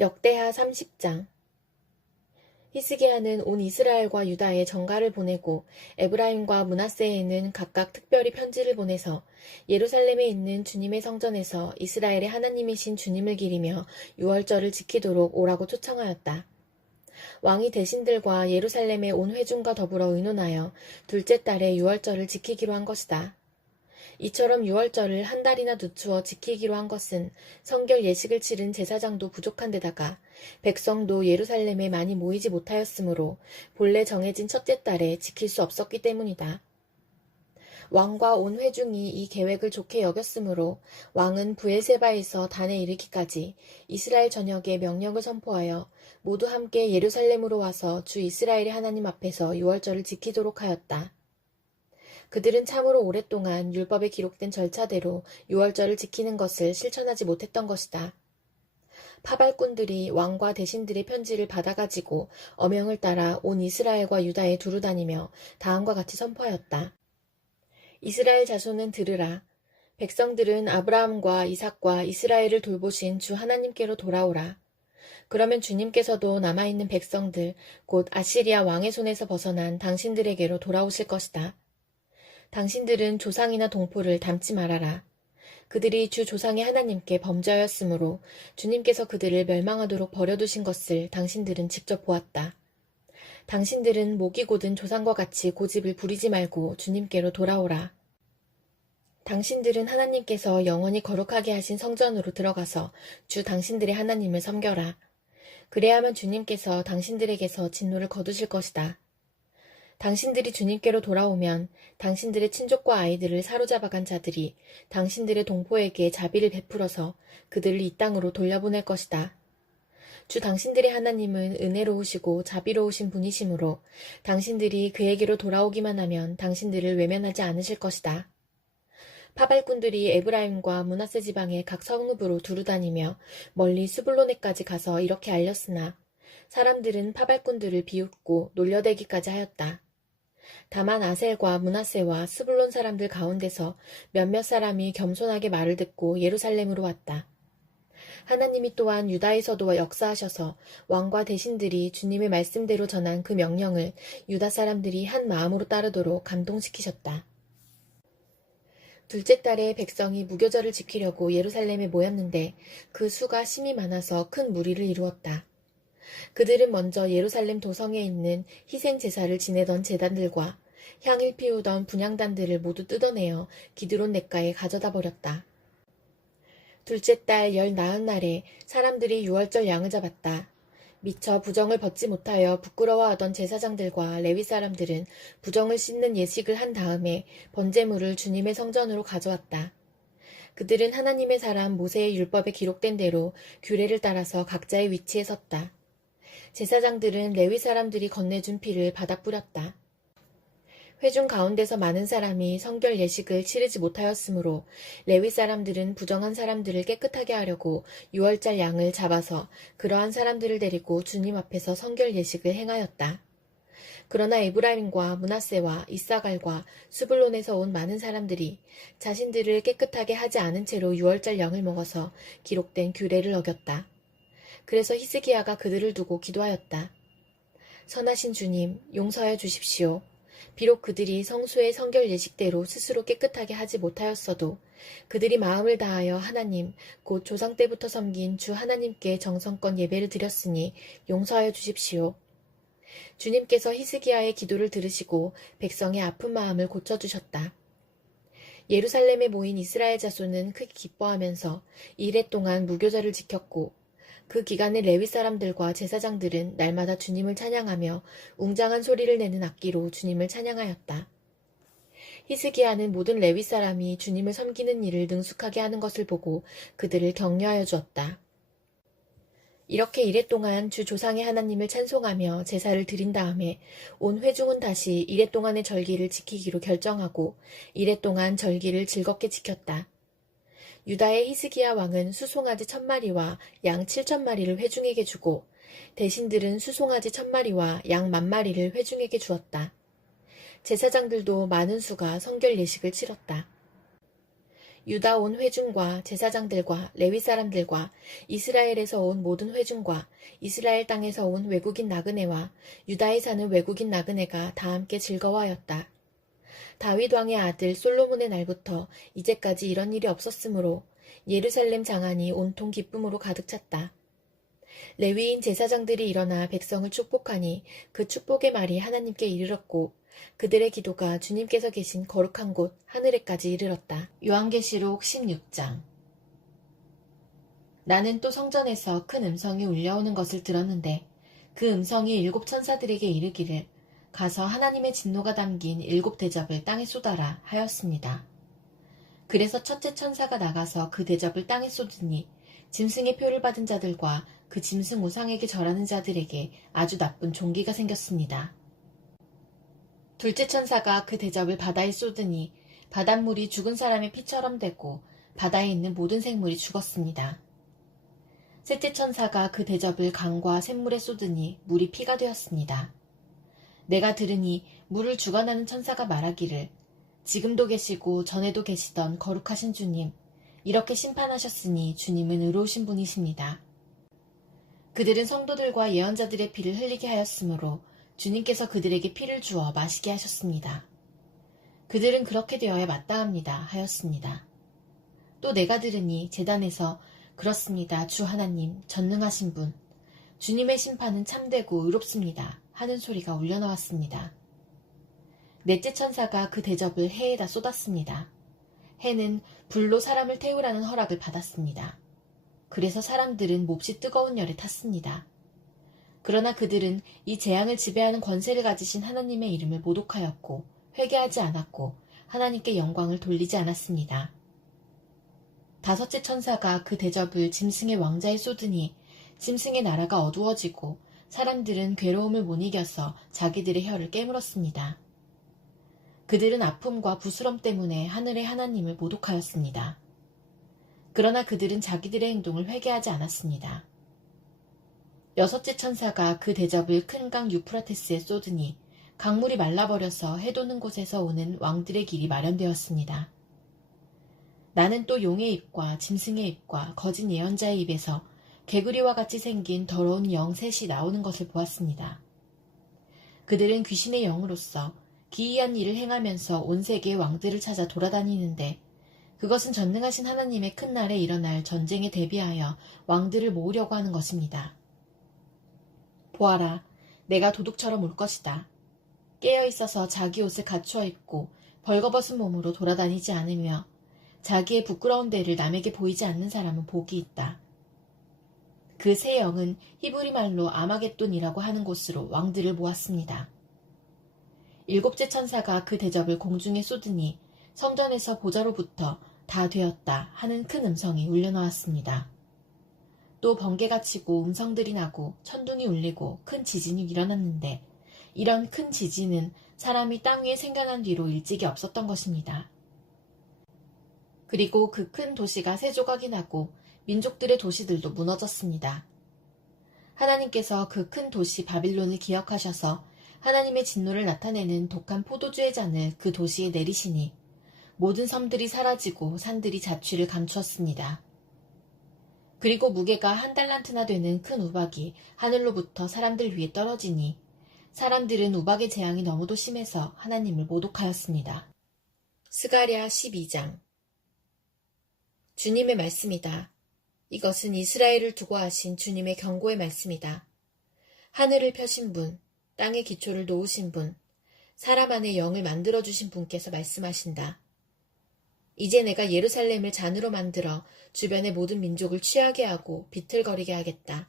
역대하 30장. 히스기야는 온 이스라엘과 유다에 전가를 보내고 에브라임과 므낫세에는 각각 특별히 편지를 보내서 예루살렘에 있는 주님의 성전에서 이스라엘의 하나님이신 주님을 기리며 유월절을 지키도록 오라고 초청하였다. 왕이 대신들과 예루살렘의 온 회중과 더불어 의논하여 둘째 달에 유월절을 지키기로 한 것이다. 이처럼 유월절을 한 달이나 늦추어 지키기로 한 것은 성결 예식을 치른 제사장도 부족한 데다가 백성도 예루살렘에 많이 모이지 못하였으므로 본래 정해진 첫째 달에 지킬 수 없었기 때문이다. 왕과 온 회중이 이 계획을 좋게 여겼으므로 왕은 브엘세바에서 단에 이르기까지 이스라엘 전역에 명령을 선포하여 모두 함께 예루살렘으로 와서 주 이스라엘의 하나님 앞에서 유월절을 지키도록 하였다. 그들은 참으로 오랫동안 율법에 기록된 절차대로 유월절을 지키는 것을 실천하지 못했던 것이다. 파발꾼들이 왕과 대신들의 편지를 받아가지고 어명을 따라 온 이스라엘과 유다에 두루 다니며 다음과 같이 선포하였다. 이스라엘 자손은 들으라. 백성들은 아브라함과 이삭과 이스라엘을 돌보신 주 하나님께로 돌아오라. 그러면 주님께서도 남아있는 백성들, 곧 아시리아 왕의 손에서 벗어난 당신들에게로 돌아오실 것이다. 당신들은 조상이나 동포를 닮지 말아라. 그들이 주 조상의 하나님께 범죄하였으므로 주님께서 그들을 멸망하도록 버려두신 것을 당신들은 직접 보았다. 당신들은 목이 곧은 조상과 같이 고집을 부리지 말고 주님께로 돌아오라. 당신들은 하나님께서 영원히 거룩하게 하신 성전으로 들어가서 주 당신들의 하나님을 섬겨라. 그래야만 주님께서 당신들에게서 진노를 거두실 것이다. 당신들이 주님께로 돌아오면 당신들의 친족과 아이들을 사로잡아간 자들이 당신들의 동포에게 자비를 베풀어서 그들을 이 땅으로 돌려보낼 것이다. 주 당신들의 하나님은 은혜로우시고 자비로우신 분이시므로 당신들이 그에게로 돌아오기만 하면 당신들을 외면하지 않으실 것이다. 파발꾼들이 에브라임과 므낫세 지방의 각 성읍으로 두루다니며 멀리 스불론에까지 가서 이렇게 알렸으나 사람들은 파발꾼들을 비웃고 놀려대기까지 하였다. 다만 아셀과 므낫세와 스불론 사람들 가운데서 몇몇 사람이 겸손하게 말을 듣고 예루살렘으로 왔다. 하나님이 또한 유다에서도 역사하셔서 왕과 대신들이 주님의 말씀대로 전한 그 명령을 유다 사람들이 한 마음으로 따르도록 감동시키셨다. 둘째 달에 백성이 무교절을 지키려고 예루살렘에 모였는데 그 수가 심히 많아서 큰 무리를 이루었다. 그들은 먼저 예루살렘 도성에 있는 희생 제사를 지내던 제단들과 향을 피우던 분향단들을 모두 뜯어내어 기드론 냇가에 가져다 버렸다. 둘째 달 열 나흔 날에 사람들이 유월절 양을 잡았다. 미처 부정을 벗지 못하여 부끄러워하던 제사장들과 레위 사람들은 부정을 씻는 예식을 한 다음에 번제물을 주님의 성전으로 가져왔다. 그들은 하나님의 사람 모세의 율법에 기록된 대로 규례를 따라서 각자의 위치에 섰다. 제사장들은 레위 사람들이 건네준 피를 바다 뿌렸다. 회중 가운데서 많은 사람이 성결 예식을 치르지 못하였으므로 레위 사람들은 부정한 사람들을 깨끗하게 하려고 유월절 양을 잡아서 그러한 사람들을 데리고 주님 앞에서 성결 예식을 행하였다. 그러나 에브라임과 므낫세와 이사갈과 수불론에서 온 많은 사람들이 자신들을 깨끗하게 하지 않은 채로 유월절 양을 먹어서 기록된 규례를 어겼다. 그래서 히스기야가 그들을 두고 기도하였다. 선하신 주님, 용서하여 주십시오. 비록 그들이 성수의 성결 예식대로 스스로 깨끗하게 하지 못하였어도 그들이 마음을 다하여 하나님, 곧 조상 때부터 섬긴 주 하나님께 정성껏 예배를 드렸으니 용서하여 주십시오. 주님께서 히스기야의 기도를 들으시고 백성의 아픈 마음을 고쳐주셨다. 예루살렘에 모인 이스라엘 자손은 크게 기뻐하면서 이레 동안 무교절을 지켰고 그 기간에 레위 사람들과 제사장들은 날마다 주님을 찬양하며 웅장한 소리를 내는 악기로 주님을 찬양하였다. 히스기야는 모든 레위 사람이 주님을 섬기는 일을 능숙하게 하는 것을 보고 그들을 격려하여 주었다. 이렇게 이레 동안 주 조상의 하나님을 찬송하며 제사를 드린 다음에 온 회중은 다시 이레 동안의 절기를 지키기로 결정하고 이레 동안 절기를 즐겁게 지켰다. 유다의 히스기야 왕은 수송아지 1000마리와 양 7000마리를 회중에게 주고 대신들은 수송아지 1000마리와 양 10,000마리를 회중에게 주었다. 제사장들도 많은 수가 성결 예식을 치렀다. 유다 온 회중과 제사장들과 레위 사람들과 이스라엘에서 온 모든 회중과 이스라엘 땅에서 온 외국인 나그네와 유다에 사는 외국인 나그네가 다 함께 즐거워하였다. 다윗 왕의 아들 솔로몬의 날부터 이제까지 이런 일이 없었으므로 예루살렘 장안이 온통 기쁨으로 가득 찼다. 레위인 제사장들이 일어나 백성을 축복하니 그 축복의 말이 하나님께 이르렀고 그들의 기도가 주님께서 계신 거룩한 곳 하늘에까지 이르렀다. 요한계시록 16장. 나는 또 성전에서 큰 음성이 울려오는 것을 들었는데 그 음성이 7 천사들에게 이르기를 가서 하나님의 진노가 담긴 7 대접을 땅에 쏟아라 하였습니다. 그래서 첫째 천사가 나가서 그 대접을 땅에 쏟으니 짐승의 표를 받은 자들과 그 짐승 우상에게 절하는 자들에게 아주 나쁜 종기가 생겼습니다. 둘째 천사가 그 대접을 바다에 쏟으니 바닷물이 죽은 사람의 피처럼 되고 바다에 있는 모든 생물이 죽었습니다. 셋째 천사가 그 대접을 강과 샘물에 쏟으니 물이 피가 되었습니다. 내가 들으니 물을 죽어나는 천사가 말하기를 지금도 계시고 전에도 계시던 거룩하신 주님, 이렇게 심판하셨으니 주님은 의로우신 분이십니다. 그들은 성도들과 예언자들의 피를 흘리게 하였으므로 주님께서 그들에게 피를 주어 마시게 하셨습니다. 그들은 그렇게 되어야 마땅합니다 하였습니다. 또 내가 들으니 제단에서 그렇습니다 주 하나님 전능하신 분, 주님의 심판은 참되고 의롭습니다 하는 소리가 울려나왔습니다. 넷째 천사가 그 대접을 해에다 쏟았습니다. 해는 불로 사람을 태우라는 허락을 받았습니다. 그래서 사람들은 몹시 뜨거운 열에 탔습니다. 그러나 그들은 이 재앙을 지배하는 권세를 가지신 하나님의 이름을 모독하였고 회개하지 않았고 하나님께 영광을 돌리지 않았습니다. 다섯째 천사가 그 대접을 짐승의 왕자에 쏟으니 짐승의 나라가 어두워지고 사람들은 괴로움을 못 이겨서 자기들의 혀를 깨물었습니다. 그들은 아픔과 부스럼 때문에 하늘의 하나님을 모독하였습니다. 그러나 그들은 자기들의 행동을 회개하지 않았습니다. 여섯째 천사가 그 대접을 큰 강 유프라테스에 쏟으니 강물이 말라버려서 해도는 곳에서 오는 왕들의 길이 마련되었습니다. 나는 또 용의 입과 짐승의 입과 거짓 예언자의 입에서 개구리와 같이 생긴 더러운 영 셋이 나오는 것을 보았습니다. 그들은 귀신의 영으로서 기이한 일을 행하면서 온 세계의 왕들을 찾아 돌아다니는데 그것은 전능하신 하나님의 큰 날에 일어날 전쟁에 대비하여 왕들을 모으려고 하는 것입니다. 보아라, 내가 도둑처럼 올 것이다. 깨어있어서 자기 옷을 갖추어 입고 벌거벗은 몸으로 돌아다니지 않으며 자기의 부끄러운 데를 남에게 보이지 않는 사람은 복이 있다. 그 세 영은 히브리 말로 아마겟돈이라고 하는 곳으로 왕들을 모았습니다. 일곱째 천사가 그 대접을 공중에 쏟으니 성전에서 보좌로부터 다 되었다 하는 큰 음성이 울려나왔습니다. 또 번개가 치고 음성들이 나고 천둥이 울리고 큰 지진이 일어났는데 이런 큰 지진은 사람이 땅 위에 생겨난 뒤로 일찍이 없었던 것입니다. 그리고 그 큰 도시가 세 조각이 나고 민족들의 도시들도 무너졌습니다. 하나님께서 그 큰 도시 바빌론을 기억하셔서 하나님의 진노를 나타내는 독한 포도주의 잔을 그 도시에 내리시니 모든 섬들이 사라지고 산들이 자취를 감추었습니다. 그리고 무게가 1달란트나 되는 큰 우박이 하늘로부터 사람들 위에 떨어지니 사람들은 우박의 재앙이 너무도 심해서 하나님을 모독하였습니다. 스가랴 12장. 주님의 말씀이다. 이것은 이스라엘을 두고 하신 주님의 경고의 말씀이다. 하늘을 펴신 분, 땅의 기초를 놓으신 분, 사람 안에 영을 만들어주신 분께서 말씀하신다. 이제 내가 예루살렘을 잔으로 만들어 주변의 모든 민족을 취하게 하고 비틀거리게 하겠다.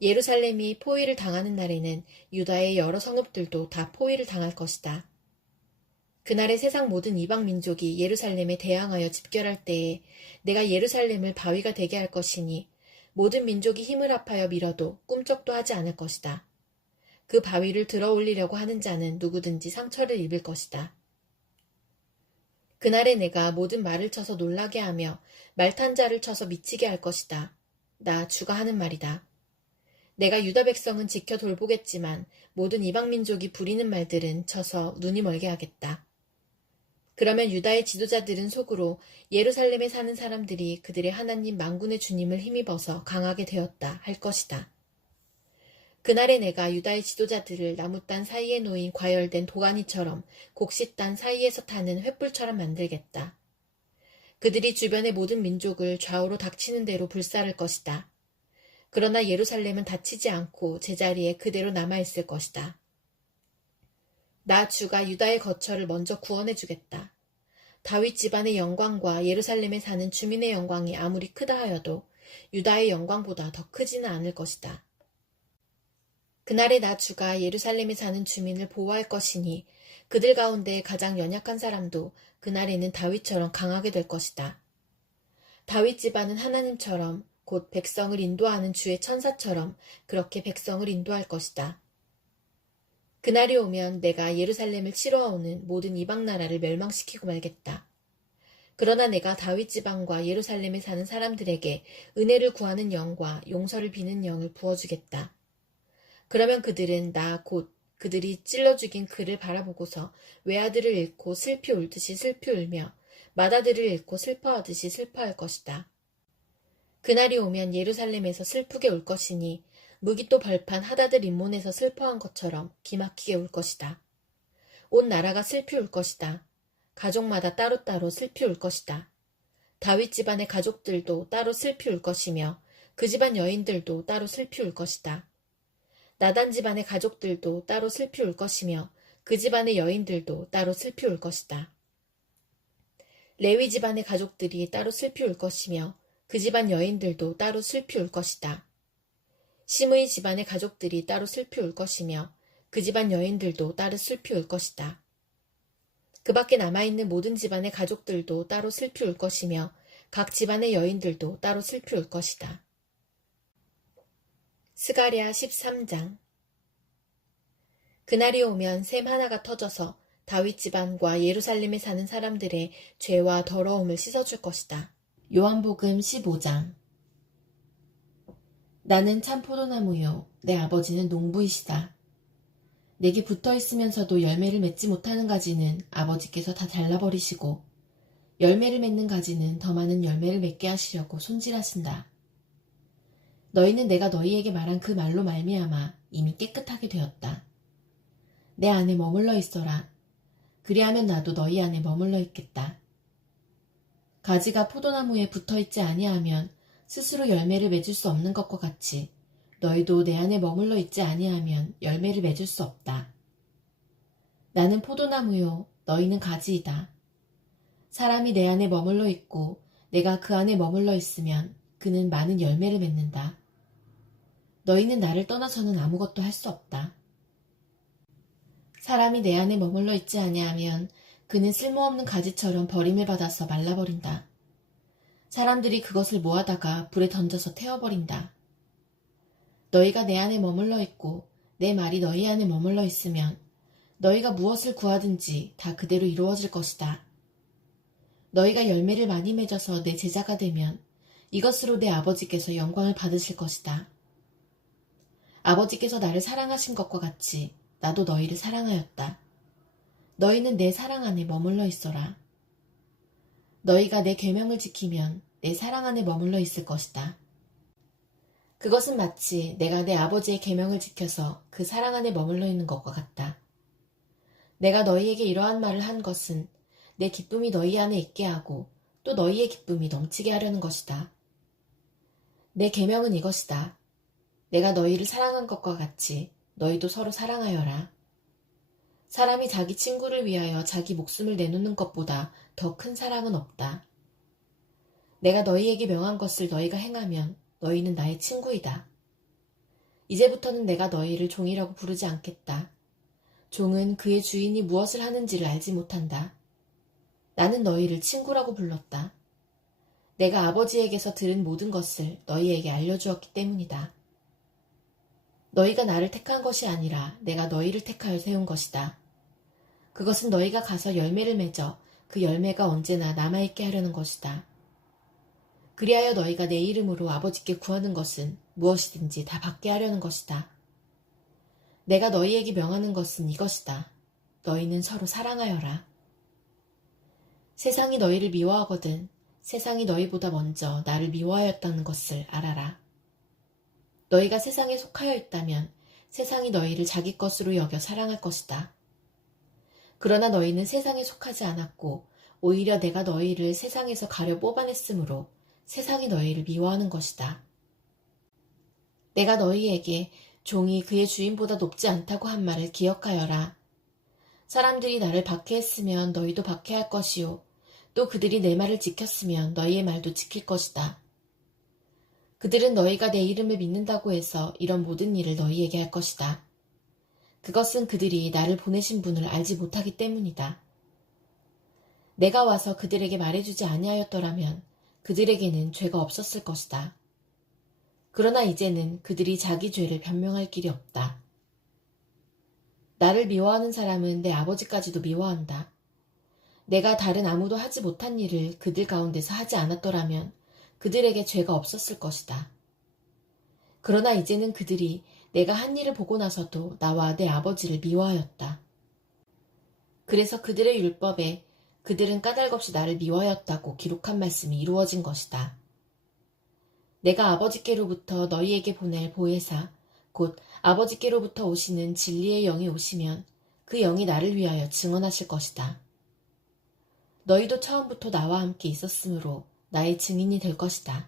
예루살렘이 포위를 당하는 날에는 유다의 여러 성읍들도 다 포위를 당할 것이다. 그날에 세상 모든 이방 민족이 예루살렘에 대항하여 집결할 때에 내가 예루살렘을 바위가 되게 할 것이니 모든 민족이 힘을 합하여 밀어도 꿈쩍도 하지 않을 것이다. 그 바위를 들어 올리려고 하는 자는 누구든지 상처를 입을 것이다. 그날에 내가 모든 말을 쳐서 놀라게 하며 말탄 자를 쳐서 미치게 할 것이다. 나 주가 하는 말이다. 내가 유다 백성은 지켜 돌보겠지만 모든 이방 민족이 부리는 말들은 쳐서 눈이 멀게 하겠다. 그러면 유다의 지도자들은 속으로 예루살렘에 사는 사람들이 그들의 하나님 만군의 주님을 힘입어서 강하게 되었다 할 것이다. 그날에 내가 유다의 지도자들을 나무단 사이에 놓인 과열된 도가니처럼 곡식단 사이에서 타는 횃불처럼 만들겠다. 그들이 주변의 모든 민족을 좌우로 닥치는 대로 불사를 것이다. 그러나 예루살렘은 다치지 않고 제자리에 그대로 남아있을 것이다. 나 주가 유다의 거처를 먼저 구원해 주겠다. 다윗 집안의 영광과 예루살렘에 사는 주민의 영광이 아무리 크다 하여도 유다의 영광보다 더 크지는 않을 것이다. 그날에 나 주가 예루살렘에 사는 주민을 보호할 것이니 그들 가운데 가장 연약한 사람도 그날에는 다윗처럼 강하게 될 것이다. 다윗 집안은 하나님처럼 곧 백성을 인도하는 주의 천사처럼 그렇게 백성을 인도할 것이다. 그날이 오면 내가 예루살렘을 치러 오는 모든 이방 나라를 멸망시키고 말겠다. 그러나 내가 다윗 지방과 예루살렘에 사는 사람들에게 은혜를 구하는 영과 용서를 비는 영을 부어주겠다. 그러면 그들은 나 곧 그들이 찔러 죽인 그를 바라보고서 외아들을 잃고 슬피 울듯이 슬피 울며 맏아들을 잃고 슬퍼하듯이 슬퍼할 것이다. 그날이 오면 예루살렘에서 슬프게 울 것이니 무기또 벌판 하다들 림몬에서 슬퍼한 것처럼 기막히게 울 것이다. 온 나라가 슬피 울 것이다. 가족마다 따로따로 슬피 울 것이다. 다윗 집안의 가족들도 따로 슬피 울 것이며 그 집안 여인들도 따로 슬피 울 것이다. 나단 집안의 가족들도 따로 슬피 울 것이며 그 집안의 여인들도 따로 슬피 울 것이다. 레위 집안의 가족들이 따로 슬피 울 것이며 그 집안 여인들도 따로 슬피 울 것이다. 시므이 집안의 가족들이 따로 슬피 울 것이며 그 집안 여인들도 따로 슬피 울 것이다. 그 밖에 남아있는 모든 집안의 가족들도 따로 슬피 울 것이며 각 집안의 여인들도 따로 슬피 울 것이다. 스가랴 13장. 그날이 오면 샘 하나가 터져서 다윗 집안과 예루살렘에 사는 사람들의 죄와 더러움을 씻어줄 것이다. 요한복음 15장. 나는 참 포도나무요 내 아버지는 농부이시다. 내게 붙어있으면서도 열매를 맺지 못하는 가지는 아버지께서 다 잘라버리시고 열매를 맺는 가지는 더 많은 열매를 맺게 하시려고 손질하신다. 너희는 내가 너희에게 말한 그 말로 말미암아 이미 깨끗하게 되었다. 내 안에 머물러 있어라. 그리하면 나도 너희 안에 머물러 있겠다. 가지가 포도나무에 붙어있지 아니하면 스스로 열매를 맺을 수 없는 것과 같이 너희도 내 안에 머물러 있지 아니하면 열매를 맺을 수 없다. 나는 포도나무요 너희는 가지이다. 사람이 내 안에 머물러 있고 내가 그 안에 머물러 있으면 그는 많은 열매를 맺는다. 너희는 나를 떠나서는 아무것도 할 수 없다. 사람이 내 안에 머물러 있지 아니하면 그는 쓸모없는 가지처럼 버림을 받아서 말라버린다. 사람들이 그것을 모아다가 불에 던져서 태워버린다. 너희가 내 안에 머물러 있고 내 말이 너희 안에 머물러 있으면 너희가 무엇을 구하든지 다 그대로 이루어질 것이다. 너희가 열매를 많이 맺어서 내 제자가 되면 이것으로 내 아버지께서 영광을 받으실 것이다. 아버지께서 나를 사랑하신 것과 같이 나도 너희를 사랑하였다. 너희는 내 사랑 안에 머물러 있어라. 너희가 내 계명을 지키면 내 사랑 안에 머물러 있을 것이다. 그것은 마치 내가 내 아버지의 계명을 지켜서 그 사랑 안에 머물러 있는 것과 같다. 내가 너희에게 이러한 말을 한 것은 내 기쁨이 너희 안에 있게 하고 또 너희의 기쁨이 넘치게 하려는 것이다. 내 계명은 이것이다. 내가 너희를 사랑한 것과 같이 너희도 서로 사랑하여라. 사람이 자기 친구를 위하여 자기 목숨을 내놓는 것보다 더 큰 사랑은 없다. 내가 너희에게 명한 것을 너희가 행하면 너희는 나의 친구이다. 이제부터는 내가 너희를 종이라고 부르지 않겠다. 종은 그의 주인이 무엇을 하는지를 알지 못한다. 나는 너희를 친구라고 불렀다. 내가 아버지에게서 들은 모든 것을 너희에게 알려주었기 때문이다. 너희가 나를 택한 것이 아니라 내가 너희를 택하여 세운 것이다. 그것은 너희가 가서 열매를 맺어 그 열매가 언제나 남아있게 하려는 것이다. 그리하여 너희가 내 이름으로 아버지께 구하는 것은 무엇이든지 다 받게 하려는 것이다. 내가 너희에게 명하는 것은 이것이다. 너희는 서로 사랑하여라. 세상이 너희를 미워하거든 세상이 너희보다 먼저 나를 미워하였다는 것을 알아라. 너희가 세상에 속하여 있다면 세상이 너희를 자기 것으로 여겨 사랑할 것이다. 그러나 너희는 세상에 속하지 않았고 오히려 내가 너희를 세상에서 가려 뽑아냈으므로 세상이 너희를 미워하는 것이다. 내가 너희에게 종이 그의 주인보다 높지 않다고 한 말을 기억하여라. 사람들이 나를 박해했으면 너희도 박해할 것이요. 또 그들이 내 말을 지켰으면 너희의 말도 지킬 것이다. 그들은 너희가 내 이름을 믿는다고 해서 이런 모든 일을 너희에게 할 것이다. 그것은 그들이 나를 보내신 분을 알지 못하기 때문이다. 내가 와서 그들에게 말해주지 아니하였더라면 그들에게는 죄가 없었을 것이다. 그러나 이제는 그들이 자기 죄를 변명할 길이 없다. 나를 미워하는 사람은 내 아버지까지도 미워한다. 내가 다른 아무도 하지 못한 일을 그들 가운데서 하지 않았더라면 그들에게 죄가 없었을 것이다. 그러나 이제는 그들이 내가 한 일을 보고 나서도 나와 내 아버지를 미워하였다. 그래서 그들의 율법에 그들은 까닭없이 나를 미워하였다고 기록한 말씀이 이루어진 것이다. 내가 아버지께로부터 너희에게 보낼 보혜사, 곧 아버지께로부터 오시는 진리의 영이 오시면 그 영이 나를 위하여 증언하실 것이다. 너희도 처음부터 나와 함께 있었으므로 나의 증인이 될 것이다.